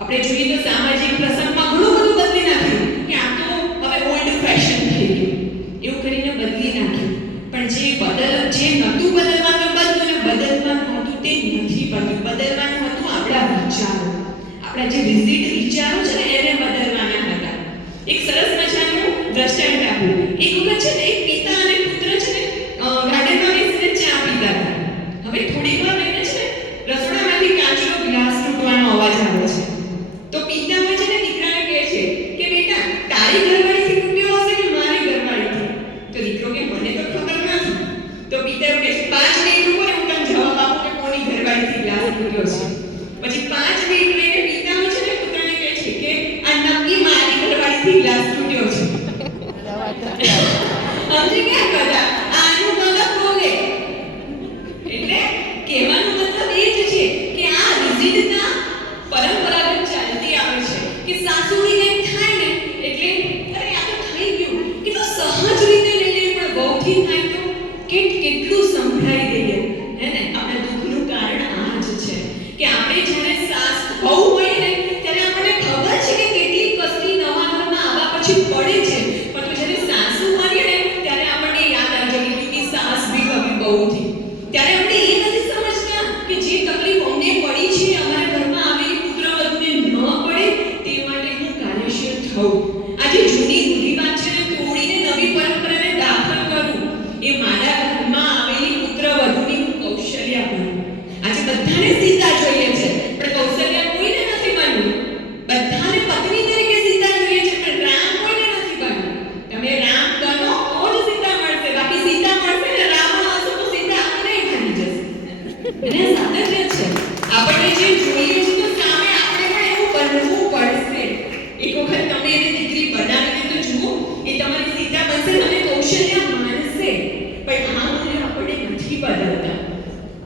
આપણે જોઈએ તો સામાજિક પ્રસંગમાં ઘણું બધું બદલી નાખ્યું કે આ તો હવે ઓલ્ડ ફેશન થઈ ગયું, એવું કરીને બદલી નાખ્યું. પણ જે નહોતું બદલવાનું બદલું ને બદલવાનું હતું તે નથી બદલ્યું. બદલવાનું હતું આપણા વિચારો, આપણા જે રિજિડ વિચારો છે ને એને બદલવાના હતા. એક સરસ મજાનું દ્રષ્ટાંત આપું. એક વખત છે ને એક પિતા અને પુત્ર છે ને ગાર્ડનમાં બેસીને ચા પીતા હતા. હવે થોડીક વાર રહીને છે ને રસોડામાંથી કાચનો ગ્લાસ તૂટવાનો અવાજ આવે છે. તો પિતા હોય છે ને દીકરાને કહે છે કે બેટા તારી ઘરવાળીથી તૂટ્યો હશે કે મારી ઘરવાળીથી? તો દીકરો કે મને તો ખબર નથી. તો પિતા એવું કહે છે 5 મિનિટ ઉપર હું તને જવાબ આપું કે કોની ઘરવાળીથી ગ્લાસ તૂટ્યો છે. પછી 5 મિનિટ રહીને પિતા હોય છે ને પુત્રને કહે છે કે આ નક્કી મારી ઘરવાળીથી ગ્લાસ તૂટ્યો છે. સમજી ગયા બધા? આનું મતલબ બોલે એટલે કહેવાનો મતલબ એ જ છે કે આ રિજિડતા પરંપરાગત ચાલતી આવે છે કે સાસુની કંઈક થાય ને એટલે અરે આ તો થઈ ગયું, કેટલું સહજ રીતે લઈ લઈએ. પણ બહુથી થાય તો કેટલું સંભળાઈ દઈએ, હે ને? આપણા દુઃખનું કારણ આ જ છે કે આપણે જ્યારે સાસ બહુ હોય ને ત્યારે આપણને ખબર છે કે કેટલી કષ્ટી નવા ઘરમાં આવવા પછી પડે છે. પણ જ્યારે સાસુ મળીએ ને ત્યારે આપણને યાદ આવી જાય કે સાસ બી હવે બહુ થઈ. ત્યારે આપણે એ નથી સમજતા કે જે તકલીફ અમને પડી છે અમારા ઘરમાં આવેલી પુત્રવધુને ન પડે તે માટે હું કાર્યશીલ થઉં. આજે જૂની રૂઢિવાદ છે ને તોડીને નવી પરંપરાને દાખલ કરું, એ મારા ઘરમાં આવેલી પુત્રવધુની હું કૌશલ્ય બનું. આજે બધાને સીતા જોઈએ છે પણ કૌશલ્ય કોઈને નથી બનવું. બધાને પત્ની તરીકે સીતા જોઈએ છે પણ રામ કોઈને નથી બનવું. તમે રામ બનો તો જ સીતા મળશે, બાકી સીતા મળશે ને રાવણ હશો તો સીતા આપને ખાલી જશે. અને સાધન છે આપણે જે જોઈએ છે તો સામે આપણે પણ એવું બનવું પડશે. એક વખત તમે એની દીકરી બનાવીને તો જુઓ, એ તમારી સીતા બનશે, તમને કૌશલ્ય માનશે. પણ આ મૂલ્ય આપણે નથી બદલતા.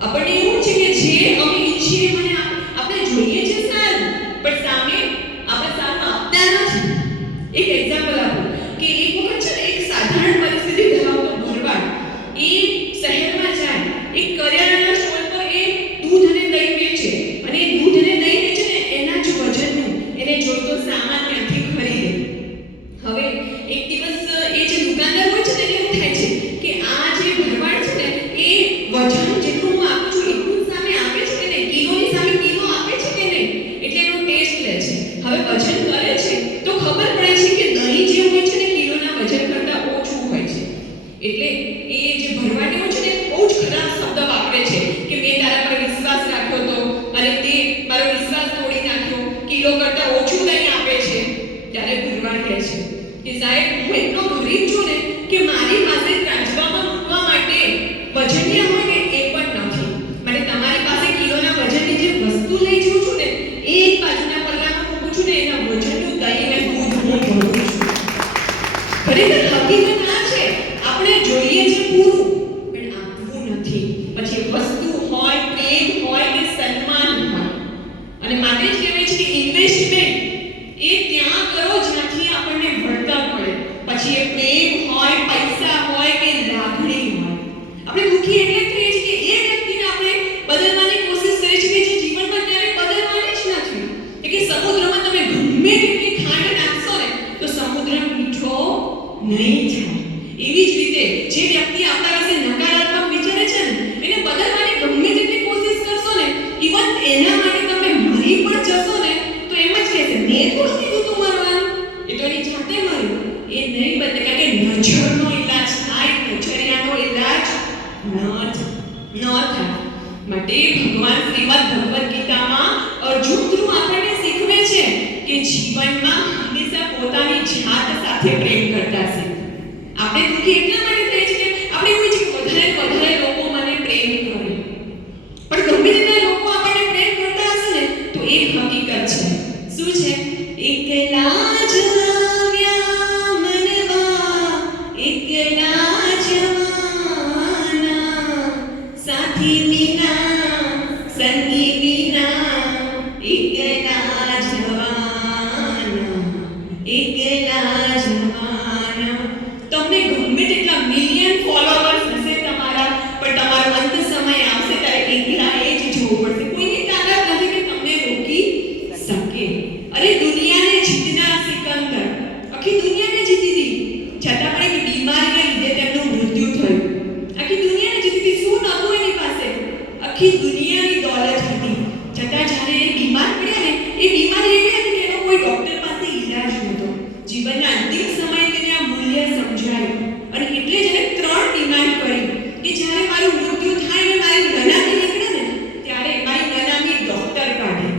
આપણે એવું છે કે જે અમે ઈચ્છીએ મને આપણે જોઈએ છે સારું, પણ સામે આપણે સારું આપતા નથી. એક એક્ઝામ્પલ આપું કે એક વખત છે ને એક સાધારણ પરિસ્થિતિ ધરાવતો ભરવાડ એ શહેરમાં જાય, એક કરિયાણાના સ્ટોલ પર એ દૂધ અને દહીં વેચે, અને દૂધ અને દહીં વેચે ને એના જ વજનનું એને જોઈતો સામાન ત્યાંથી ખરીદે. હવે એક દિવસ એ જે દુકાનદાર હોય છે તેને એવું થાય છે કે આ જે ભરવાડ છે ને એ વજન જેટલું હું આપું છું એટલું સામે આપે છે કે નહીં, કિલોની સામે કિલો આપે છે કે નહીં, એટલે એનો ટેસ્ટ લે છે. હવે વજન કરે છે તો ખબર પડે છે કે દહીં જે હોય છે ને કિલોના વજન કરતાં ઓછું હોય છે. એટલે એ જે ભરવાડ હોય છે ને બહુ જ ખરાબ શબ્દ વાપરે છે કે મેં તારા પર વિશ્વાસ રાખ્યો તો અને તે મારો વિશ્વાસ તોડી નાખ્યો, કિલો કરતાં ઓછું દહીં આપે છે. ત્યારે ભરવાડ કહે છે કે સાહેબ હું એટલો ગરીબ છું ને કે મારી પાસે ત્રાજવામાં મૂકવા માટે વજનીય હોય ને એ પણ નથી. મને તમારી પાસે કિલોના વજનની જે વસ્તુ લઈ જઉં છું ને એ એક બાજુના પલ્લામાં મૂકું છું ને એના વજનનું દહીં ને દૂધ હું ભરું છું. ખરેખર હકીકત આ છે, આપણે જોઈએ છે પૂરું પણ આપવું નથી. પછી વસ્તુ હોય, પ્રેમ હોય કે સન્માન હોય. અને માટે જ કહેવાય છે કે ઇન્વેસ્ટમેન્ટ એ ત્યાં કરો જ્યાંથી આપણને વળતર મળે. પછી એ પ્રેમ હોય, પૈસા હોય કે લાગણી હોય. આપણે દુઃખી એટલે થઈએ છીએ કે એ વ્યક્તિને આપણે બદલવાની કોશિશ કરીએ છીએ કે જે જીવનમાં ક્યારેય બદલવાની જ નથી. કે સમુદ્રમાં તમે ગમે તેટલી ખાંડ નાખશો ને તો સમુદ્ર મીઠો નહીં થાય. એવી જ રીતે જે વ્યક્તિ આપણા વિશે નકારાત્મક વિચારે છે ને એને બદલવાની ગમે તેટલી કોશિશ કરશો ને, ઇવન એના માટે તમે મરી પણ જશો ને તો એમ જ કહેશે મેં થોડું કીધું તું મરવાનું, એ તો એની જાતે મર્યું. એ નહીં બદલે કારણ કે નજરનો ઈલાજ થાય, નજરિયાનો ઈલાજ ન થાય. માટે ભગવાન શ્રીમદ ભગવદ ગીતામાં અર્જુન થ્રુ આપણને શીખવે છે કે જીવનમાં હંમેશા પોતાની જાત સાથે પ્રેમ કરતા છે. આપણે દુઃખી એટલા માટે થઈએ છીએ કે આપણે એવું છે કે વધારે લોકો મને પ્રેમ કરે. પણ ગમે તેટલા લોકો આપણને પ્રેમ કરતા હશે ને તો એક હકીકત છે. શું છે? એકલા જ આવ્યા મનવા, એકલા જવાના, સાથી વિના સંગી વિના, એકલા જવાના, એકલા જવાના. તમને ગમે તેટલા મિલિયન ફોલોવર્સ હશે તમારા, પણ તમારો અંત સમય આવશે ત્યારે એકલા એ જ જોવું પડશે. કોઈની તાકાત નથી કે તમને રોકી શકે. કોઈ ડોક્ટર પાસે ઈલાજ નહોતો. જીવનના અંતિમ સમયે તેને આ મૂલ્ય સમજાયું અને એટલે જ એને 3 ડિમાન્ડ કરી કે જ્યારે મારું મૃત્યુ થાય અને મારી નનામી નીકળે ને ત્યારે મારી નનામી ડોક્ટર કાઢે.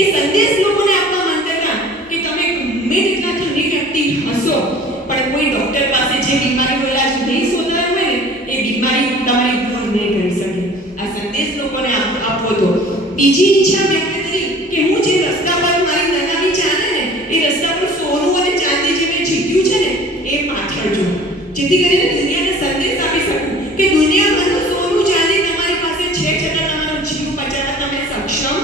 એ સંદેશ લોકોને આપવા માંગતા હતા કે તમે ગમે તેટલા ધનિક વ્યક્તિ હશો પણ કોઈ ડોક્ટર પાસે જે બીમારીનો ઈલાજ નહીં શોધાયો હોય ને એ બીમારી તમારી દૂર નહીં કરી શકે. આ સંદેશ લોકોને આપવો હતો. બીજી ઈચ્છા વ્યક્ત કરી કે હું જે રસ્તા પર મારી નનામી ચાલે ને એ રસ્તા પર સોનું અને ચાંદી જે મેં જીત્યું છે ને એ પાછળ જો, જેથી કરીને દુનિયાને સંદેશ આપી શકું કે દુનિયાભરનું સોનું ચાંદી તમારી પાસે છે છતાં તમારો જીવ બચાવવા તમે સક્ષમ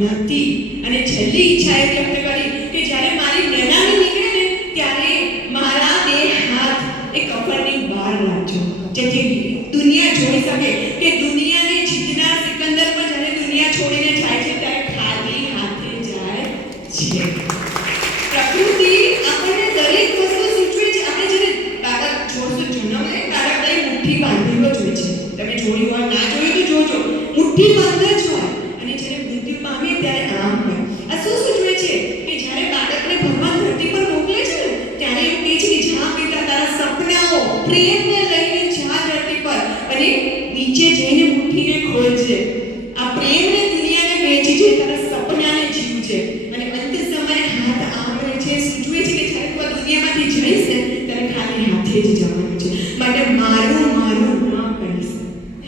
નથી. અને છેલ્લી ઈચ્છા એ વ્યક્ત કરી કે જ્યારે મારી નનામી નીકળે ને ત્યારે મારા બે હાથ એ કફનની બહાર રાખજો, જેથી દુનિયા જોઈ શકે કે દુનિયાને જીતનાર સિકંદર પણ જ્યારે દુનિયા છોડીને જાય છે ત્યારે ખાલી હાથે જાય છે. પ્રકૃતિ આપણને દરેક વસ્તુ સૂચવે છે. આપણે જ્યારે બાળક જન્મ લે બાળક લઈ મુઠ્ઠી બાંધેલો જ હોય છે. તમે જોયું હોય ના જોયું તો જોજો, મુઠ્ઠી બંધ જ હોય અને જ્યારે મૃત્યુ પામે ત્યારે આમ હોય. આ શું સૂચવે છે કે જ્યારે બાળકને ભગવાન ધરતી પર મોકલે છે ને ત્યારે એવું કહે છે કે જા બેટા તારા સપનાઓ પ્રેમને લઈને જા ધરતી પર અને નીચે જઈને મુઠ્ઠીને ખોલજે. આ પ્રેમને દુનિયાને વેચી છે, તારા સપનાને જીવજે. અને અંત સમયે હાથ આમરે છે સૂચવે છે કે જ્યારે તું આ દુનિયામાંથી જઈશ ને ત્યારે ખાલી હાથે જ જવાનું છે. માટે મારું ન કરીશ,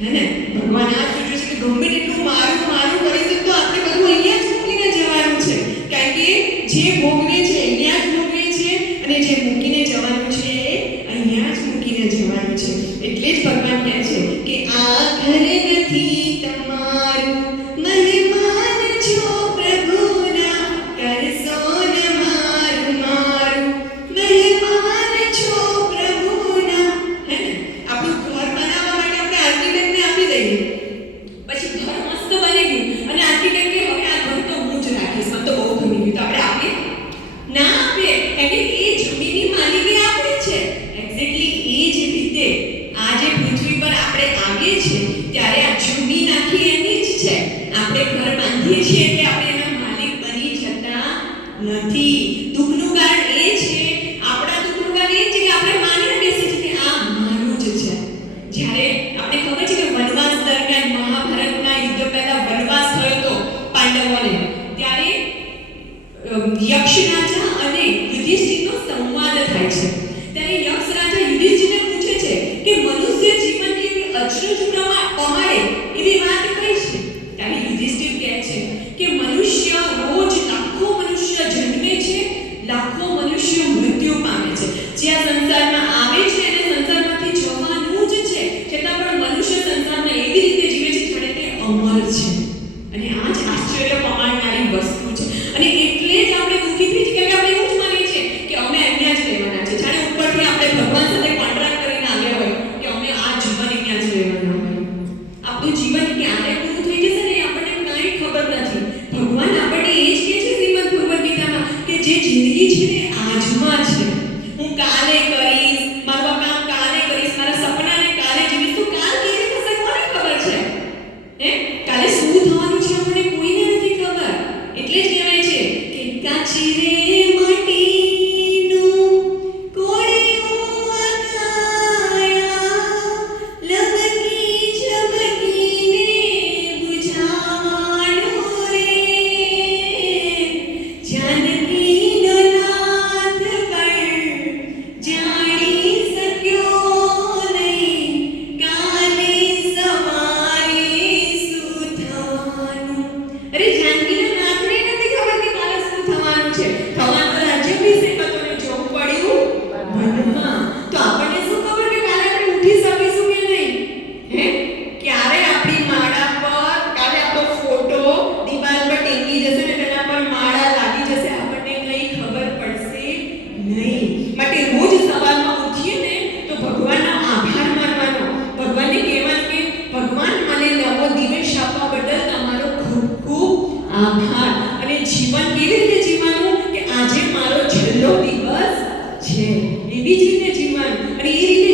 હે ને? ભગવાન આ સૂચવે છે કે ગમે તેટલું મારું કરીશ તો આપણે બધું અહીંયા જ મૂકીને જવાનું છે. કારણ કે જે ભોગવે છે અહીંયા જ ભોગવે છે અને જે મૂકીને જવાનું છે અહીંયા જ મૂકીને જવાનું છે. એટલે જ ભગવાન કહે છે કે આ ઘર નથી તમારું, મહેમાન છો પ્રભુના, કરશો ન મારું મહેમાન છો પ્રભુના. હે ને? આપણું ઘર બનાવવા માટે આપણે આર્કિટેક્ટને આપી દઈએ, પછી ઘર મસ્ત બની ગયું અને આર્કિટેક્ટ કે હવે આ ઘર તો હું જ રાખીશ, મને તો બહુ ગમી ગયું, તો આપણે આપીએ ના આપીએ? કારણ કે એ જમીનની માલિકી આપણી છે. એક્ઝેક્ટલી એ જ રીતે આ જે પૃથ્વી પર આપણે આવીએ છીએ ત્યારે આ જમીન આખી એની જ છે. આપણે ઘર બાંધીએ છીએ એટલે આપણે એના માલિક બની જતા નથી. દુઃખનું કારણ એ છે, આપણા દુઃખનું કારણ એ છે કે આપણે માનીને બેસીએ છીએ કે આ મારું જ છે. જ્યારે આપણે ખબર છે કે વનવાસ દરમિયાન મહાભારતના યુદ્ધ પહેલા વનવાસ થયો હતો પાંડવોને, ત્યારે યક્ષ રાજા અને યુધિષ્ઠિરનો સંવાદ થાય છે. ત્યારે યક્ષ રાજા યુધિષ્ઠિરને પૂછે છે કે મનુષ્ય જીવનની એવી અચરજ પમાડે એવી વાત કઈ છે? ત્યારે યુધિષ્ઠિર કહે છે કે મનુષ્ય રોજ લાખો મનુષ્ય જન્મે છે, લાખો મનુષ્ય મૃત્યુ પામે છે. જે આ સંસારમાં આવે છે અને સંસારમાંથી જવાનું જ છે, છતાં પણ મનુષ્ય સંસારમાં એવી રીતે જીવે છે જાણે તે અમર છે. અને આ જ આશ્ચર્ય પમાડનારી વસ્તુ છે. અને એટલે જ આપણે દુઃખી થઈ છીએ, કારણ કે આપણે એવું જ માનીએ છીએ કે અમે અહીંયા જ રહેવાના છે. જાણે ઉપરથી આપણે ભગવાન સાથે કોન્ટ્રાક્ટ કરીને આવ્યા હોય કે અમે આ જીવન અહીંયા જ રહેવાના હોય. આપણું જીવન ક્યારે પૂરું થઈ જશે ને એ આપણને કાંઈ ખબર નથી. ભગવાન આપણને એ જ કહે છે શ્રીમદ ભગવદ ગીતામાં કે જે જિંદગી છે ને આજમાં છે. હું કાલે કરીશ, મારું કામ કાલે કરીશ, મારા સપનાને કાલે જીવીશ. તો કાલ કેવી થશે કોને ખબર છે? હે? કાલે શું થવાનું છે આપણને કોઈને નથી ખબર. એટલે જ કહેવાય છે કે કાચી રે માટીનું કોળિયું અખાયા, લબકી ઝબકીને બુઝાવાનું રે. જાનકીનો નાથ પણ જાણી શક્યો નહીં, કાલે સવારે શું થવાનું. અરે જાનકીના નાથને નથી ખબર કે કાલે શું થવાનું છે. થવાનું રાજ્યાભિષેક હતો ને જવું પડ્યું વનમાં. તો આપણને શું ખબર કે કાલે આપણે ઉઠી શકીશું કે નહીં? હે? ક્યારે આપણી માળા પર કાલે આપણો ફોટો દિવાલ પર ટેંગી જશે ને તેના પર માળા લાગી જશે, આપણને કંઈ ખબર પડશે નહીં. માટે રોજ સવારમાં ઉઠીએ ને તો ભગવાનનો આભાર માનવાનો, ભગવાનને કહેવાનું કે ભગવાન મને નવો દિવસ આપવા બદલ તમારો ખૂબ ખૂબ આભાર. અને જીવન કેવી રીતે જીવવાનું કે આજે મારો છેલ્લો દિવસ છે એવી જ રીતે જીવવાનું. અને એ રીતે